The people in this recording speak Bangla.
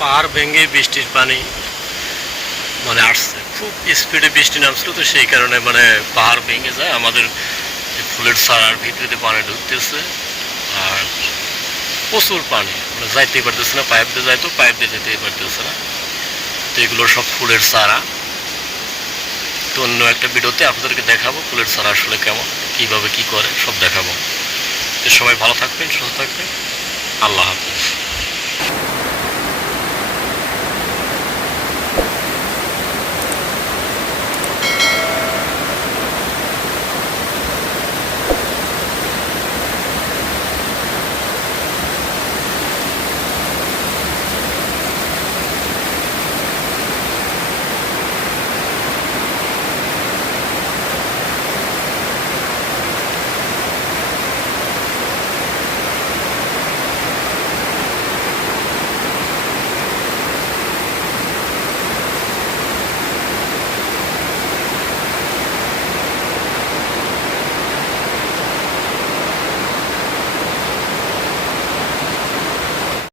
পাহাড় ভেঙে বৃষ্টির পানি মানে আসছে, খুব স্পিডে বৃষ্টি নামছিল, তো সেই কারণে মানে পাহাড় ভেঙে যায়, আমাদের ফুলের চারার ভিতরে পানি ঢুকতেছে। আর প্রচুর পানি, মানে যাইতেই পারতেছে না, পাইপ দিয়ে যাইতো, পাইপ দিয়ে যেতেই পারতেছে না। তো এগুলো সব ফুলের চারা। তো অন্য একটা ভিডিওতে আপনাদেরকে দেখাবো ফুলের চারা আসলে কেমন, কিভাবে কি করে সব দেখাবো। তো সবাই ভালো থাকবেন, সুস্থ থাকবেন, আল্লাহ হাফেজ।